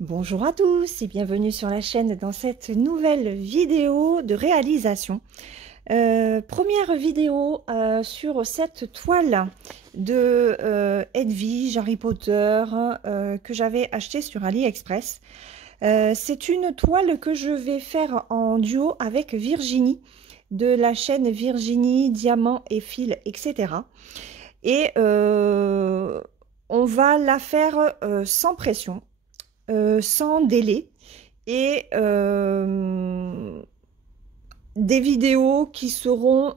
Bonjour à tous et bienvenue sur la chaîne dans cette nouvelle vidéo de réalisation. Première vidéo sur cette toile de Hedwig Harry Potter que j'avais achetée sur AliExpress. C'est une toile que je vais faire en duo avec Virginie de la chaîne Virginie, Diamant et Fil, etc. Et on va la faire sans pression. Sans délai et des vidéos qui seront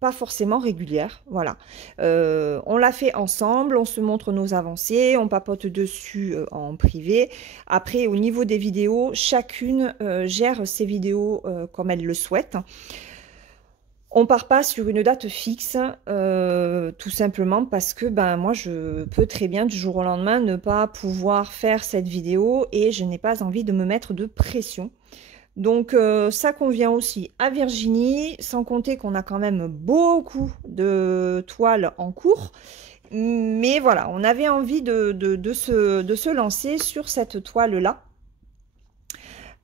pas forcément régulières. Voilà. On l'a fait ensemble, on se montre nos avancées, on papote dessus en privé. Après, au niveau des vidéos, chacune gère ses vidéos comme elle le souhaite. On part pas sur une date fixe, tout simplement parce que moi je peux très bien du jour au lendemain ne pas pouvoir faire cette vidéo et je n'ai pas envie de me mettre de pression. Donc ça convient aussi à Virginie, sans compter qu'on a quand même beaucoup de toiles en cours. Mais voilà, on avait envie de se lancer sur cette toile-là.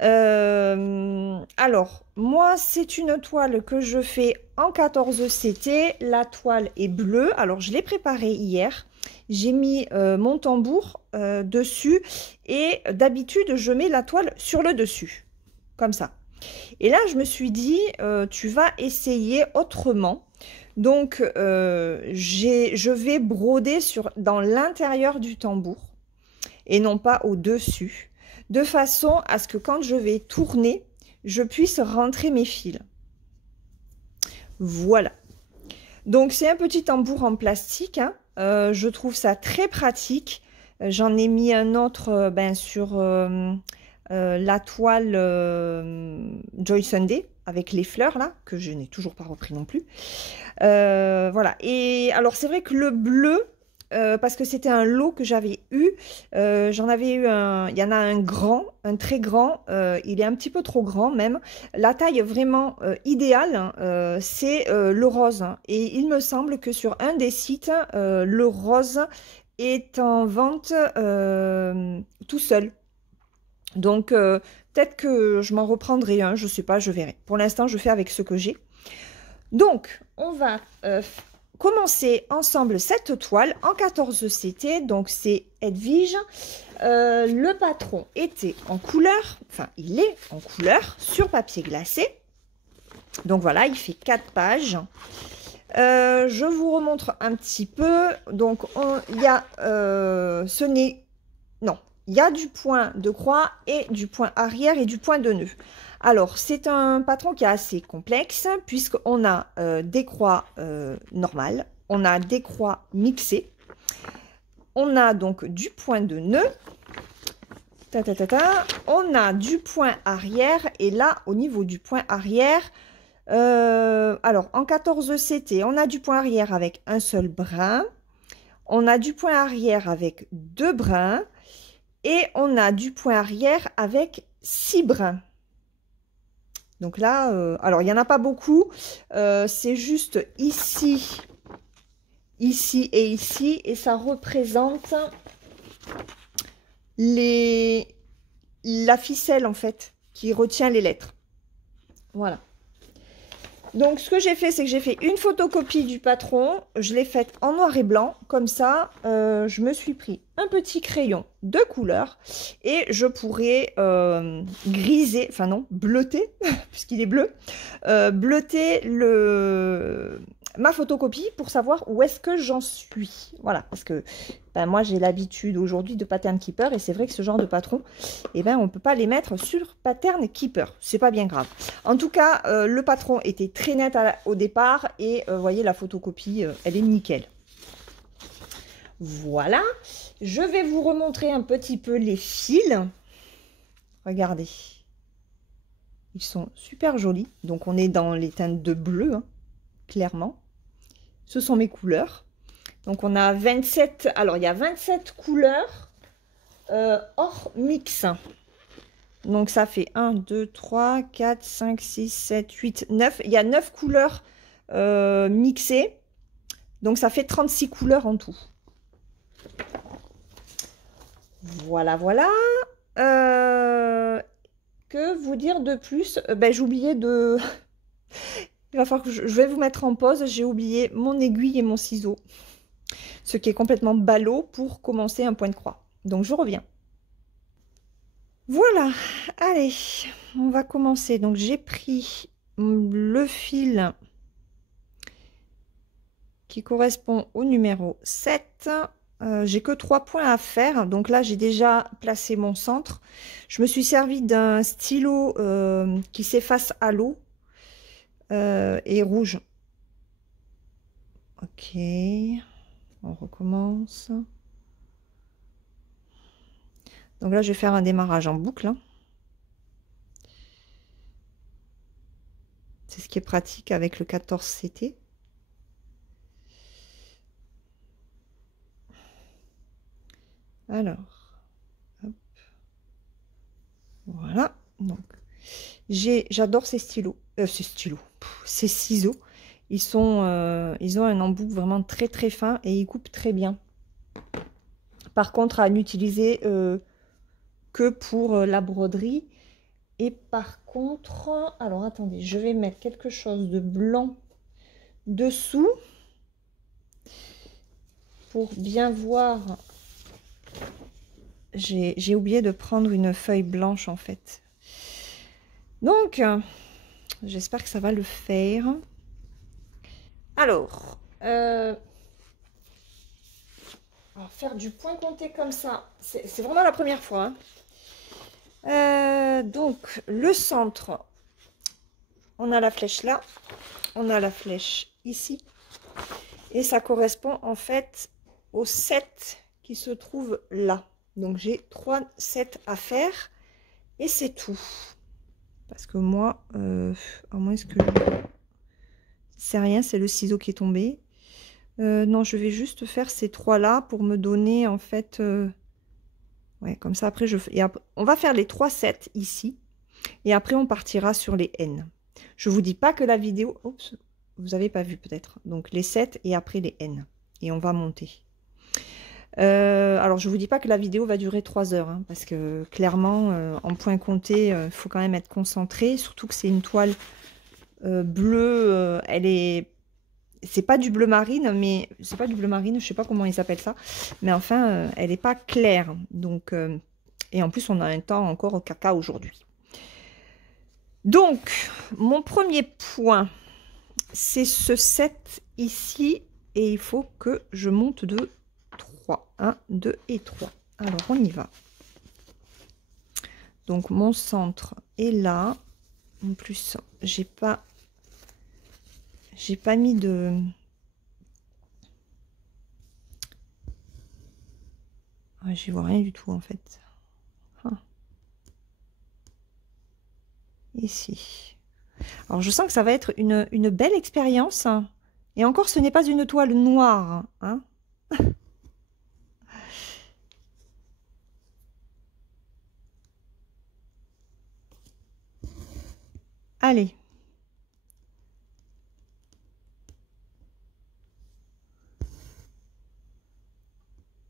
Alors, moi, c'est une toile que je fais en 14 CT. La toile est bleue. Alors, je l'ai préparée hier. J'ai mis mon tambour dessus. Et d'habitude, je mets la toile sur le dessus. Comme ça. Et là, je me suis dit, tu vas essayer autrement. Donc, je vais broder dans l'intérieur du tambour. Et non pas au-dessus. De façon à ce que quand je vais tourner, je puisse rentrer mes fils. Voilà. Donc, c'est un petit tambour en plastique. Hein. Je trouve ça très pratique. J'en ai mis un autre sur la toile Joy Sunday avec les fleurs là, que je n'ai toujours pas repris non plus. Voilà. Et alors, c'est vrai que le bleu... parce que c'était un lot que j'avais eu. J'en avais eu un, il y en a un grand, un très grand, il est un petit peu trop grand même. La taille vraiment idéale, hein, c'est le rose. Hein. Et il me semble que sur un des sites, le rose est en vente tout seul. Donc peut-être que je m'en reprendrai un, je sais pas, je verrai. Pour l'instant, je fais avec ce que j'ai. Donc, on va commencer ensemble cette toile en 14 CT. Donc, c'est Hedwig. Le patron était en couleur, enfin, il est en couleur sur papier glacé. Donc, voilà, il fait 4 pages. Je vous remontre un petit peu. Donc, il y a ce n'est... Non, il y a du point de croix et du point arrière et du point de nœud. Alors, c'est un patron qui est assez complexe puisqu'on a des croix normales, on a des croix mixées, on a donc du point de nœud, on a du point arrière et là, au niveau du point arrière, alors en 14 CT, on a du point arrière avec un seul brin, on a du point arrière avec 2 brins et on a du point arrière avec 6 brins. Donc là, alors il n'y en a pas beaucoup, c'est juste ici, ici et ici, et ça représente la ficelle en fait, qui retient les lettres. Voilà. Donc ce que j'ai fait, c'est que j'ai fait une photocopie du patron, je l'ai faite en noir et blanc, comme ça, je me suis pris un petit crayon de couleur et je pourrais griser, enfin non, bleuter, puisqu'il est bleu, bleuter ma photocopie pour savoir où est-ce que j'en suis. Voilà, parce que moi j'ai l'habitude aujourd'hui de Pattern Keeper et c'est vrai que ce genre de patron, on ne peut pas les mettre sur Pattern Keeper. C'est pas bien grave. En tout cas, le patron était très net au départ et vous voyez la photocopie, elle est nickel. Voilà. Je vais vous remontrer un petit peu les fils. Regardez. Ils sont super jolis. Donc on est dans les teintes de bleu, hein, clairement. Ce sont mes couleurs. Donc on a 27, alors il y a 27 couleurs hors mix. Donc ça fait 1, 2, 3, 4, 5, 6, 7, 8, 9. Il y a 9 couleurs mixées. Donc ça fait 36 couleurs en tout. Voilà, voilà. Que vous dire de plus? Ben, j'ai oublié de... Il va falloir que je vais vous mettre en pause. J'ai oublié mon aiguille et mon ciseau. Ce qui est complètement ballot pour commencer un point de croix. Donc, je reviens. Voilà. Allez, on va commencer. Donc, j'ai pris le fil qui correspond au numéro 7. J'ai que 3 points à faire. Donc là, j'ai déjà placé mon centre. Je me suis servi d'un stylo qui s'efface à l'eau et rouge. Ok, on recommence. Donc là, je vais faire un démarrage en boucle, hein. C'est ce qui est pratique avec le 14CT. Alors, hop. Voilà. Donc, j'adore ces stylos, ces ciseaux. Ils ont un embout vraiment très très fin et ils coupent très bien. Par contre, à n'utiliser que pour la broderie. Et par contre, alors attendez, je vais mettre quelque chose de blanc dessous pour bien voir. J'ai oublié de prendre une feuille blanche en fait. Donc, j'espère que ça va le faire. Alors, faire du point compté comme ça, c'est vraiment la première fois, hein. Donc, le centre, on a la flèche là, on a la flèche ici. Et ça correspond en fait au 7 qui se trouve là. Donc, j'ai 3 sets à faire et c'est tout. Parce que moi, à moins que... C'est rien, c'est le ciseau qui est tombé. Non, je vais juste faire ces 3 là pour me donner en fait... ouais, comme ça, après, on va faire les 3 sets ici. Et après, on partira sur les N. Je vous dis pas que la vidéo... Oups, vous n'avez pas vu peut-être. Donc, les 7 et après les N. Et on va monter. Alors, je vous dis pas que la vidéo va durer 3 heures. Hein, parce que clairement, en point compté, il faut quand même être concentré. Surtout que c'est une toile bleue. Elle est... C'est pas du bleu marine, mais... C'est pas du bleu marine, je sais pas comment ils appellent ça. Mais enfin, elle n'est pas claire. Donc... et en plus, on a un temps encore au caca aujourd'hui. Donc, mon premier point, c'est ce 7 ici. Et il faut que je monte de 3. 1, 2 et 3. Alors, on y va. Donc, mon centre est là. En plus, j'ai pas mis de... Ah, j'y vois rien du tout, en fait. Ici. Alors, je sens que ça va être une belle expérience. Et encore, ce n'est pas une toile noire. Hein. Allez.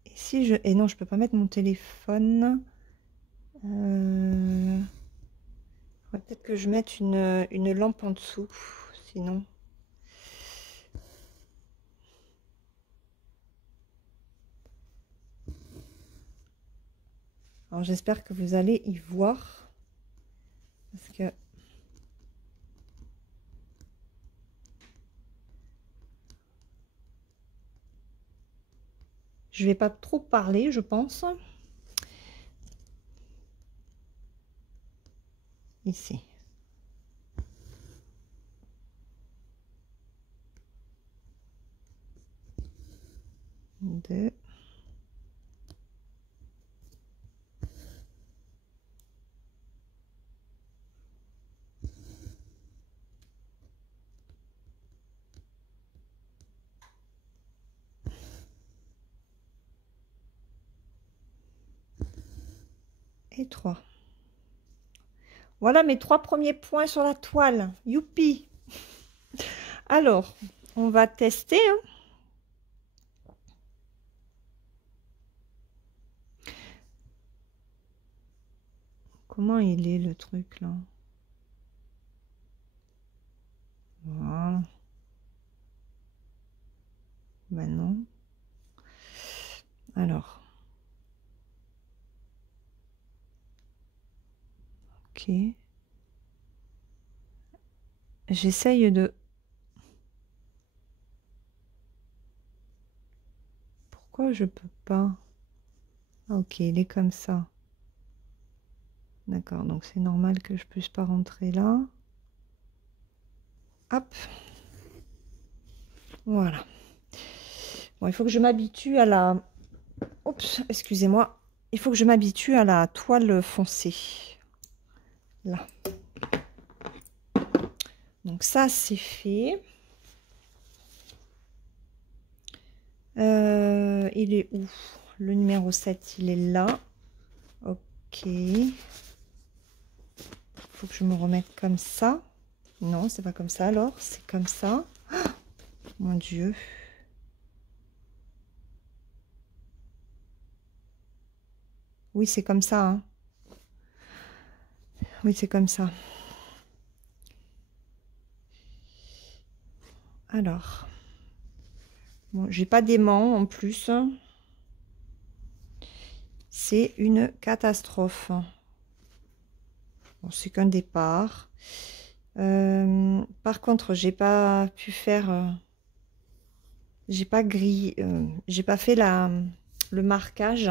Et si je... Et non, je peux pas mettre mon téléphone. Peut-être que je mette une lampe en dessous. Sinon... Alors j'espère que vous allez y voir. Parce que... Je vais pas trop parler, je pense. Ici. Deux. Et 3. Voilà mes 3 premiers points sur la toile. Youpi! Alors, on va tester. Hein. Comment il est le truc là? Voilà. Ben non. Alors. Ok. J'essaye de... Pourquoi je peux pas? Ah, ok, il est comme ça. D'accord, donc c'est normal que je puisse pas rentrer là. Hop. Voilà. Bon, il faut que je m'habitue à la... Oups, excusez-moi. Il faut que je m'habitue à la toile foncée. Là. Donc ça, c'est fait. Il est où? Le numéro 7, il est là. Ok. Il faut que je me remette comme ça. Non, c'est pas comme ça alors. C'est comme ça. Ah, mon Dieu. Oui, c'est comme ça. Hein. Oui, c'est comme ça. Alors. Bon, j'ai pas d'aimant en plus. C'est une catastrophe. Bon, c'est qu'un départ. Par contre, j'ai pas pu faire... j'ai pas grillé... j'ai pas fait le marquage.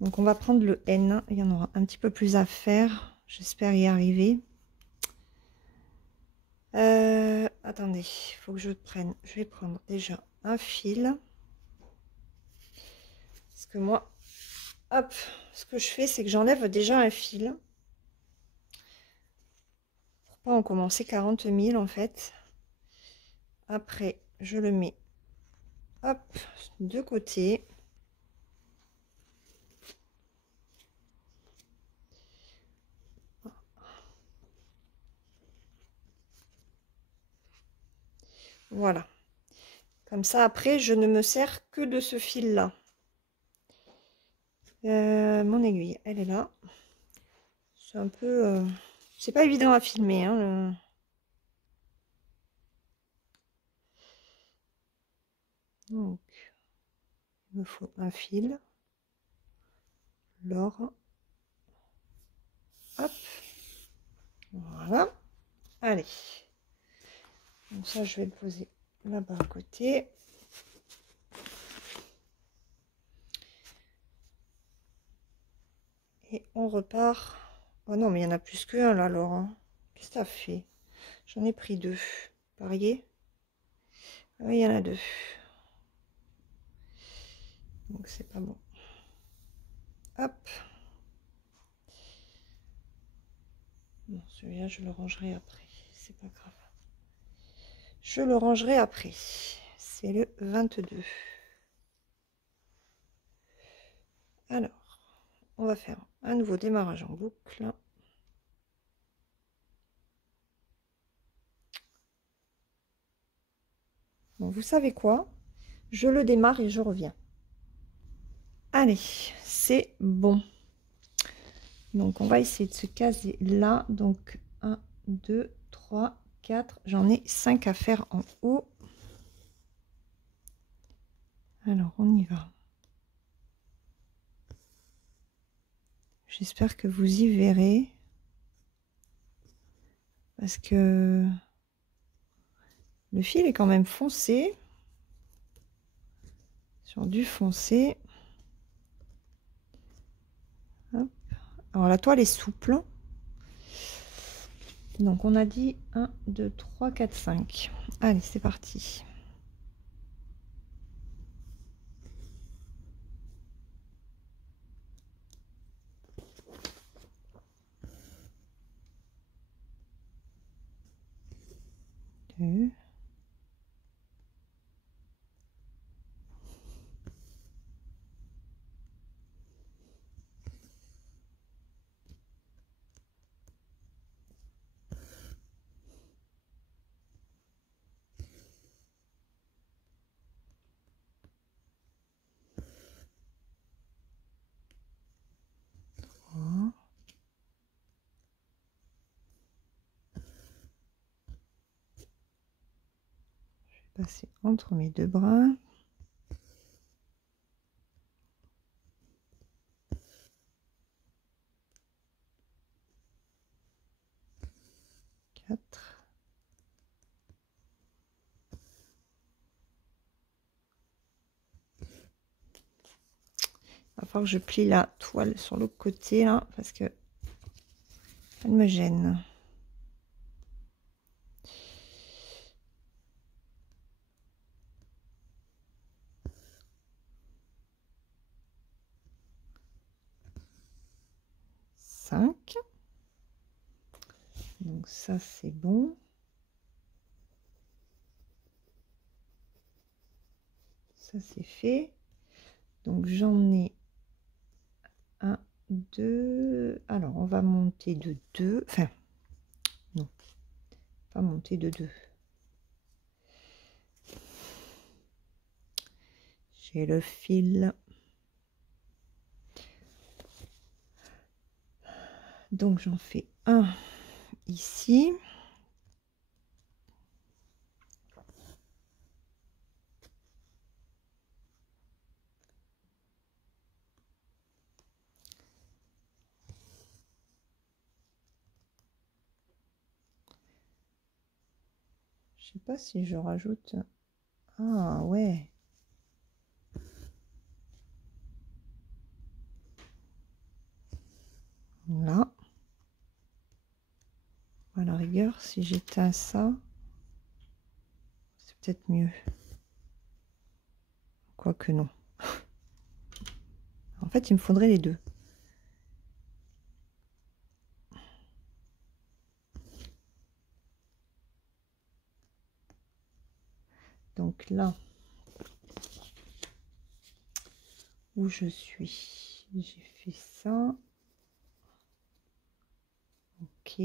Donc, on va prendre le N. Il y en aura un petit peu plus à faire. J'espère y arriver. Attendez, il faut que je prenne. Je vais prendre déjà un fil. Parce que moi, hop, ce que je fais, c'est que j'enlève déjà un fil. Pour pas en commencer 40 000 en fait. Après, je le mets, hop, de côté. Voilà. Comme ça, après, je ne me sers que de ce fil-là. Mon aiguille, elle est là. C'est un peu... c'est pas évident à filmer. Hein, Donc, il me faut un fil. L'or. Hop. Voilà. Allez. Donc ça, je vais le poser là-bas à côté. Et on repart. Oh non, mais il y en a plus qu'un là, Laurent. Qu'est-ce que ça fait? J'en ai pris deux. Parier. Ah oui, il y en a deux. Donc c'est pas bon. Hop. Bon, celui-là, je le rangerai après. C'est pas grave. Je le rangerai après. C'est le 22. Alors, on va faire un nouveau démarrage en boucle. Bon, vous savez quoi? Je le démarre et je reviens. Allez, c'est bon. Donc, on va essayer de se caser là. Donc, 1, 2, 3, 4. J'en ai 5 à faire en haut. Alors, on y va. J'espère que vous y verrez. Parce que le fil est quand même foncé. Sur du foncé. Hop. Alors, la toile est souple. Donc, on a dit 1, 2, 3, 4, 5. Allez, c'est parti. Deux. Trois. passer entre mes deux bras. Quatre. Il va falloir que je plie la toile sur l'autre côté là parce que elle me gêne. Donc ça c'est bon. Ça c'est fait. Donc j'en ai un, deux. Alors on va monter de deux. Enfin, non, pas monter de deux. J'ai le fil. Donc j'en fais un ici. Je sais pas si je rajoute. Ah ouais. Là. À la rigueur, si j'éteins ça, c'est peut-être mieux. Quoique non. En fait, il me faudrait les deux. Donc là, où je suis, j'ai fait ça. Ok.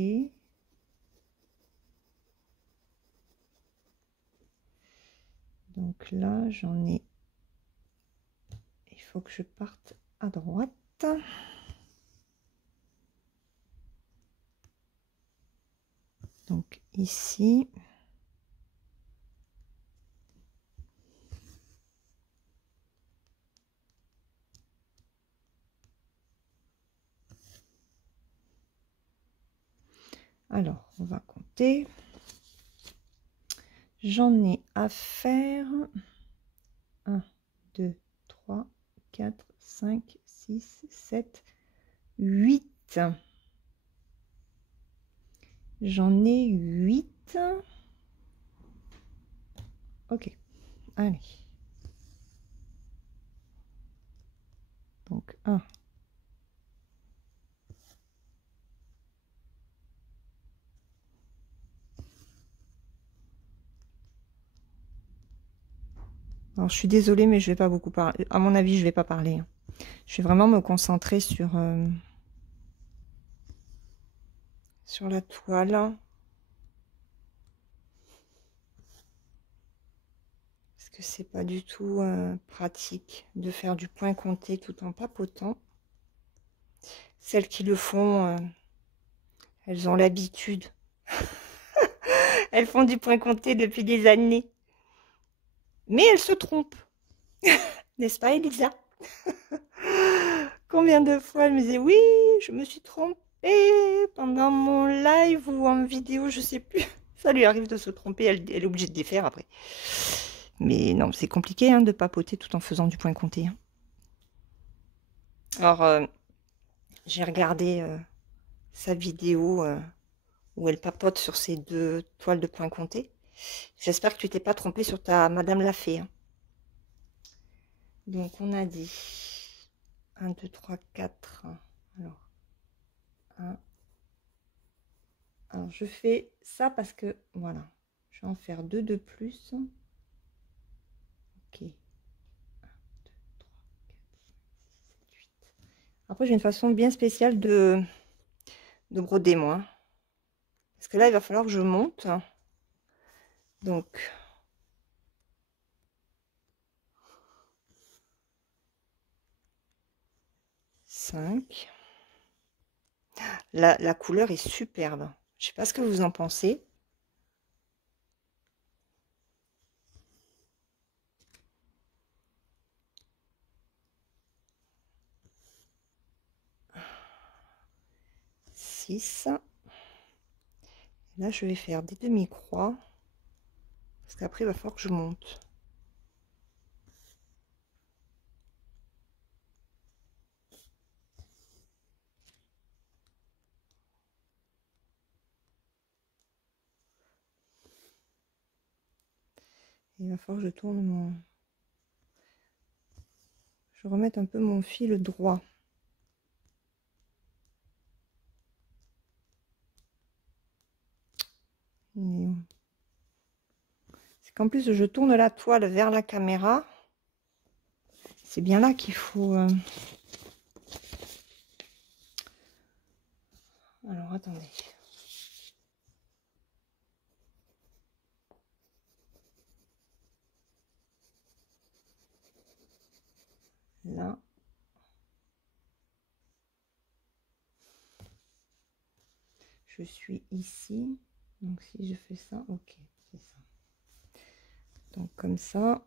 Donc là, j'en ai. Il faut que je parte à droite. Donc ici. Alors, on va compter. J'en ai à faire 1, 2, 3, 4, 5, 6, 7, 8. J'en ai 8. Ok, allez. Donc 1. Alors, je suis désolée, mais je vais pas beaucoup parler. À mon avis, je vais pas parler. Je vais vraiment me concentrer sur la toile. Parce que c'est pas du tout pratique de faire du point compté tout en papotant. Celles qui le font, elles ont l'habitude. Elles font du point compté depuis des années. Mais elles se trompent. N'est-ce pas, Elisa? Combien de fois elle me disait oui, je me suis trompée pendant mon live ou en vidéo, je sais plus. Ça lui arrive de se tromper, elle est obligée de défaire après. Mais non, c'est compliqué hein, de papoter tout en faisant du point compté. Hein. Alors, j'ai regardé sa vidéo où elle papote sur ses deux toiles de point compté. J'espère que tu t'es pas trompé sur ta Madame la Fée. Hein. Donc, on a dit 1, 2, 3, 4. Alors, 1. Alors, je fais ça parce que, voilà, je vais en faire 2 de plus. Ok. 1, 2, 3, 4, 5, 6, 7, 8. Après, j'ai une façon bien spéciale de broder, moi. Parce que là, il va falloir que je monte. Donc, la couleur est superbe. Je sais pas ce que vous en pensez. 6. Là, je vais faire des demi-croix. Parce qu'après, il va falloir que je monte. Il va falloir que je tourne mon... Je remette un peu mon fil droit. C'est qu'en plus, je tourne la toile vers la caméra. C'est bien là qu'il faut... Alors, attendez. Là. Je suis ici. Donc, si je fais ça, ok, c'est ça. Donc, comme ça.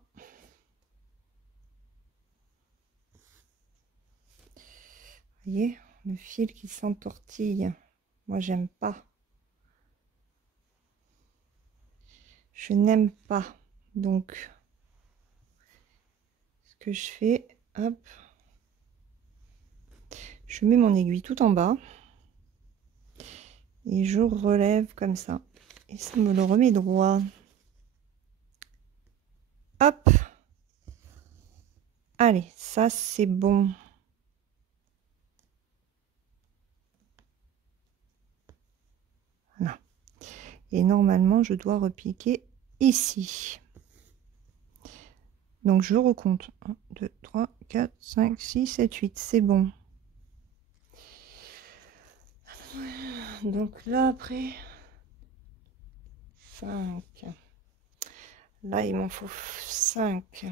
Vous voyez, le fil qui s'entortille. Moi, j'aime pas. Je n'aime pas. Donc, ce que je fais, hop, je mets mon aiguille tout en bas et je relève comme ça. Et ça me le remet droit. Hop. Allez, ça c'est bon. Voilà. Et normalement, je dois repiquer ici. Donc, je recompte. 1, 2, 3, 4, 5, 6, 7, 8. C'est bon. Donc là, après, 5. Là, il m'en faut 5.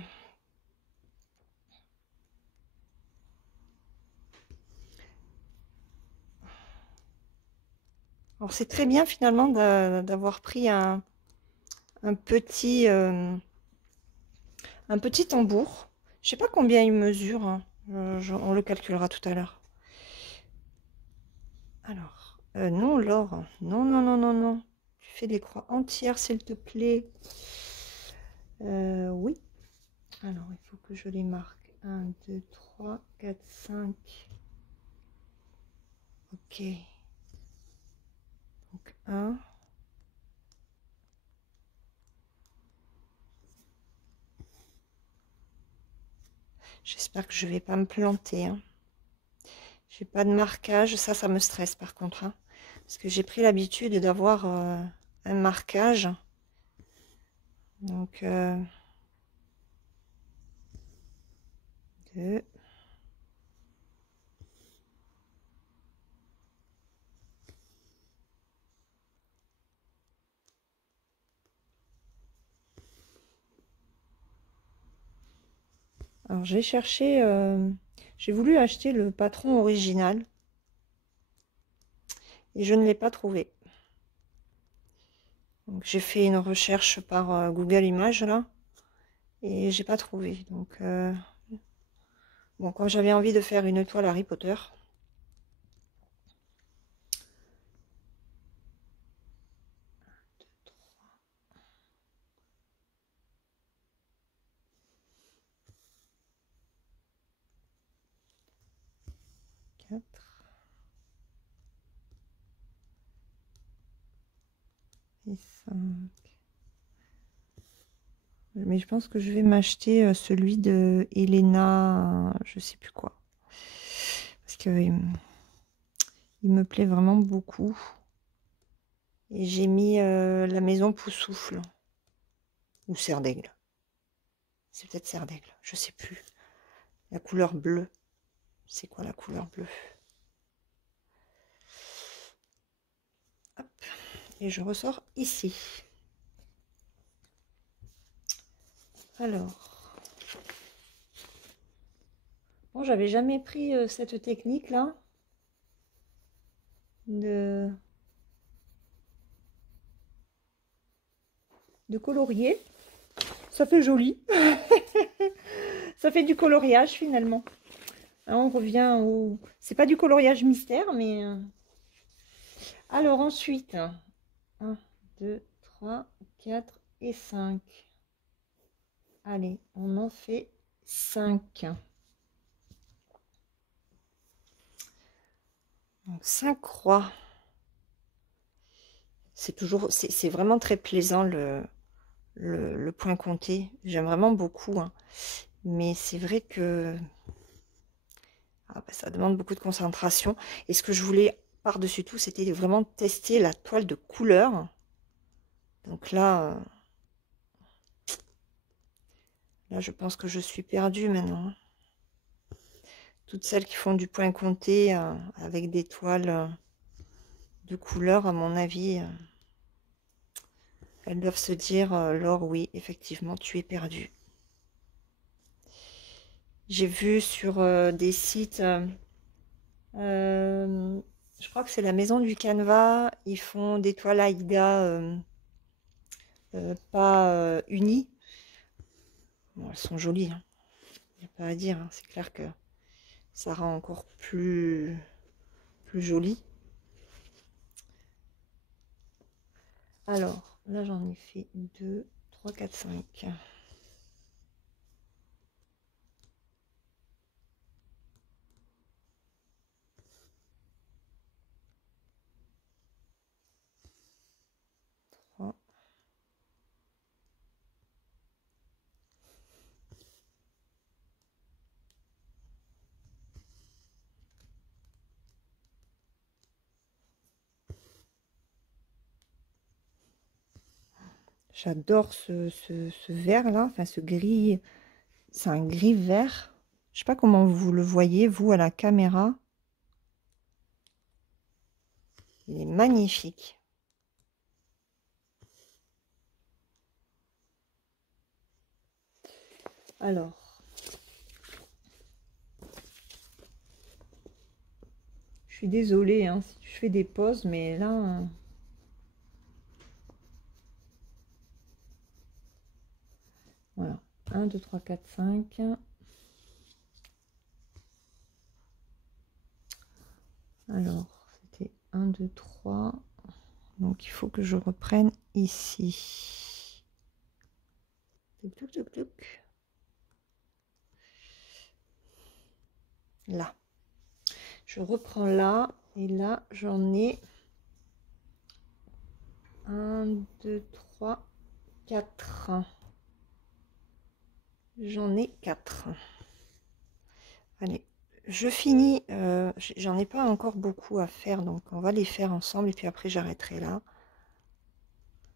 Alors, c'est très bien finalement d'avoir pris un petit tambour. Je sais pas combien il mesure, hein. On le calculera tout à l'heure. Alors, non, Laure. Non, non, non, non, non. Tu fais des croix entières, s'il te plaît. Oui. Alors, il faut que je les marque. 1, 2, 3, 4, 5. Ok. Donc, 1. J'espère que je vais pas me planter, hein. J'ai pas de marquage. Ça me stresse par contre, hein. Parce que j'ai pris l'habitude d'avoir un marquage. Donc, 2. Alors, j'ai cherché, j'ai voulu acheter le patron original et je ne l'ai pas trouvé. Donc, j'ai fait une recherche par Google Images là et j'ai pas trouvé. Donc, bon, quand j'avais envie de faire une toile Harry Potter, 4 et 5. Mais je pense que je vais m'acheter celui de Elena, je sais plus quoi. Parce que il me plaît vraiment beaucoup. Et j'ai mis la maison Poussoufle. Ou Serre d'Aigle. C'est peut-être Serre d'Aigle, je sais plus. La couleur bleue. C'est quoi la couleur bleue? Hop. Et je ressors ici. Alors. Bon, j'avais jamais pris cette technique là. De colorier. Ça fait joli. Ça fait du coloriage finalement. Là, on revient au... C'est pas du coloriage mystère, mais Alors ensuite, un, 2, 3, 4 et 5. Allez, on en fait 5. Donc 5 croix. C'est toujours, c'est vraiment très plaisant le point compté. J'aime vraiment beaucoup, hein. Mais c'est vrai que ça demande beaucoup de concentration. Et ce que je voulais par-dessus tout, c'était vraiment tester la toile de couleur. Donc là, je pense que je suis perdue maintenant. Toutes celles qui font du point compté avec des toiles de couleur, à mon avis, elles doivent se dire, Laure, oui, effectivement, tu es perdue. J'ai vu sur des sites, je crois que c'est la maison du Canva, ils font des toiles Aïda pas unies. Bon, elles sont jolies, hein. Il n'y a pas à dire, hein. C'est clair que ça rend encore plus joli. Alors, là j'en ai fait 2, 3, 4, 5. J'adore ce vert là, enfin ce gris, c'est un gris vert. Je sais pas comment vous le voyez, vous, à la caméra. Il est magnifique. Alors, je suis désolée hein, si je fais des pauses, mais là... Voilà, 1, 2, 3, 4, 5. Alors, c'était 1, 2, 3. Donc, il faut que je reprenne ici. Touc, touc, touc. Là. Je reprends là. Et là, j'en ai 1, 2, 3, 4. J'en ai 4. Allez, je finis. J'en ai pas encore beaucoup à faire, donc on va les faire ensemble et puis après j'arrêterai là.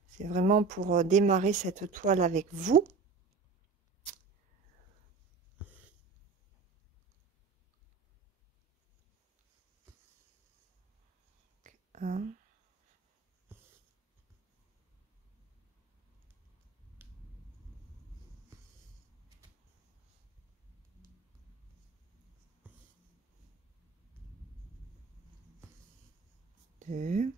C'est vraiment pour démarrer cette toile avec vous. Un. Deux.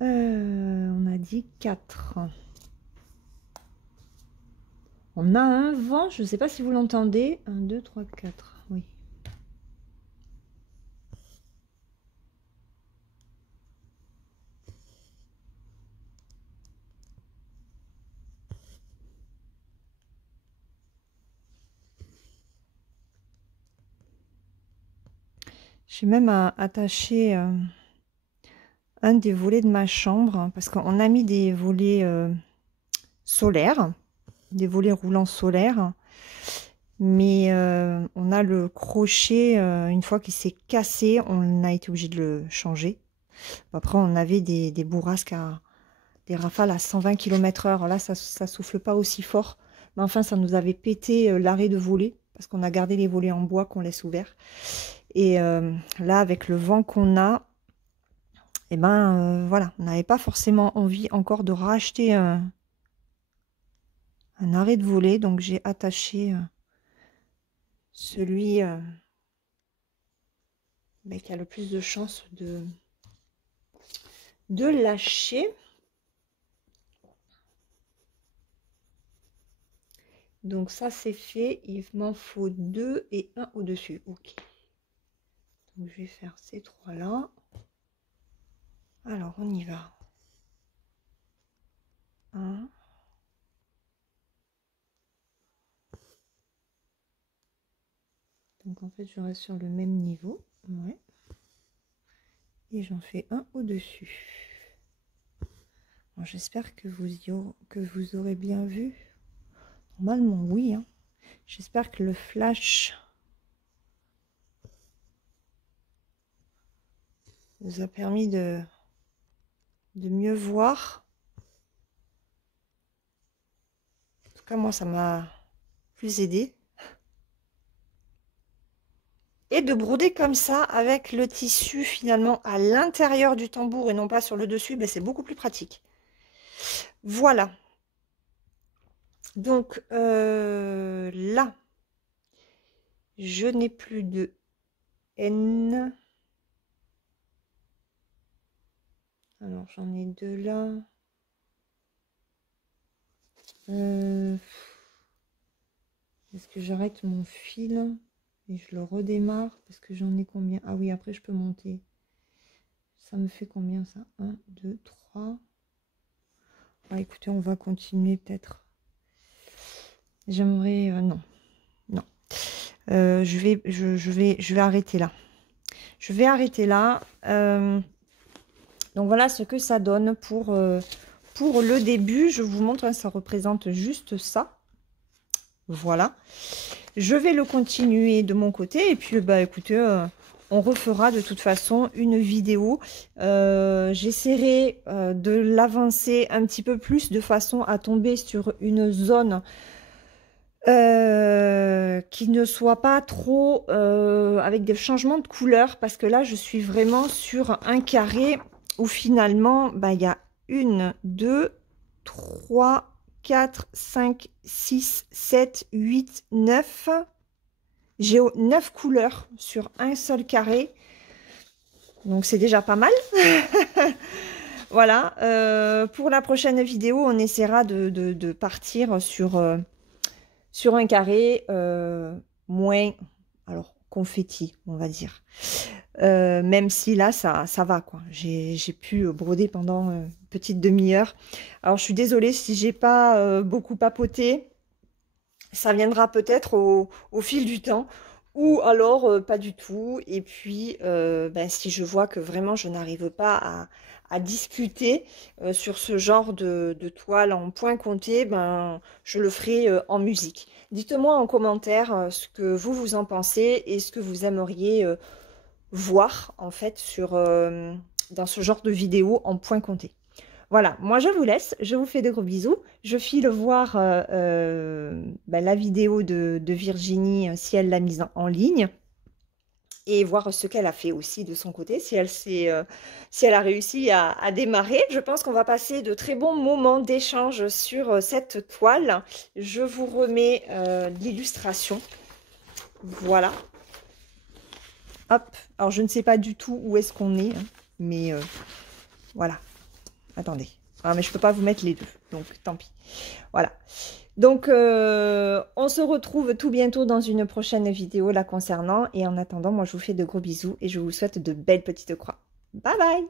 On a dit 4. On a un vent, je ne sais pas si vous l'entendez. 1, 2, 3, 4. Oui. J'ai même attaché un des volets de ma chambre hein, parce qu'on a mis des volets solaires, des volets roulants solaires. Mais on a le crochet, une fois qu'il s'est cassé, on a été obligé de le changer. Après, on avait des bourrasques, des rafales à 120 km/h. Là, ça souffle pas aussi fort. Mais enfin, ça nous avait pété l'arrêt de volet, parce qu'on a gardé les volets en bois qu'on laisse ouverts. Et là, avec le vent qu'on a, eh ben voilà, on n'avait pas forcément envie encore de racheter un arrêt de volet. Donc, j'ai attaché celui... qui a le plus de chances de lâcher. Donc ça c'est fait, il m'en faut 2 et 1 au-dessus. Ok. Donc, je vais faire ces trois-là. Alors, on y va. 1. Donc, en fait, je reste sur le même niveau. Ouais. Et j'en fais un au-dessus. J'espère que vous aurez bien vu. Normalement, oui. Hein. J'espère que le flash vous a permis de mieux voir. En tout cas, moi, ça m'a plus aidé. Et de broder comme ça, avec le tissu finalement à l'intérieur du tambour et non pas sur le dessus, ben, c'est beaucoup plus pratique. Voilà. Donc là, je n'ai plus de N. Alors, j'en ai deux là. Est-ce que j'arrête mon fil et je le redémarre parce que j'en ai combien? Ah oui, après je peux monter. Ça me fait combien ça? 1, 2, 3. Ah, écoutez, on va continuer peut-être. J'aimerais... non. Non. Je vais arrêter là. Je vais arrêter là. Donc voilà ce que ça donne pour le début. Je vous montre, hein, ça représente juste ça. Voilà. Je vais le continuer de mon côté. Et puis, bah, écoutez, on refera de toute façon une vidéo. J'essaierai de l'avancer un petit peu plus de façon à tomber sur une zone qui ne soit pas trop avec des changements de couleur. Parce que là, je suis vraiment sur un carré où finalement, bah, il y a 1, 2, 3, 4, 5, 6, 7, 8, 9. J'ai 9 couleurs sur un seul carré. Donc, c'est déjà pas mal. Voilà. Pour la prochaine vidéo, on essaiera de partir sur un carré moins... Alors, confetti, on va dire. Même si là, ça va, quoi. J'ai pu broder pendant une petite demi-heure. Alors, je suis désolée si j'ai pas beaucoup papoté. Ça viendra peut-être au fil du temps. Ou alors, pas du tout. Et puis, ben, si je vois que vraiment, je n'arrive pas à discuter sur ce genre de toile en point compté, ben, je le ferai en musique. Dites-moi en commentaire ce que vous en pensez et ce que vous aimeriez voir en fait dans ce genre de vidéo en point compté. Voilà, moi je vous laisse, je vous fais de gros bisous. Je file voir ben, la vidéo de Virginie si elle l'a mise en ligne et voir ce qu'elle a fait aussi de son côté, si elle a réussi à démarrer. Je pense qu'on va passer de très bons moments d'échange sur cette toile. Je vous remets l'illustration. Voilà. Hop, alors je ne sais pas du tout où est-ce qu'on est, hein, mais voilà. Attendez. Ah, mais je ne peux pas vous mettre les deux, donc tant pis. Voilà. Donc, on se retrouve tout bientôt dans une prochaine vidéo la concernant. Et en attendant, moi, je vous fais de gros bisous et je vous souhaite de belles petites croix. Bye bye!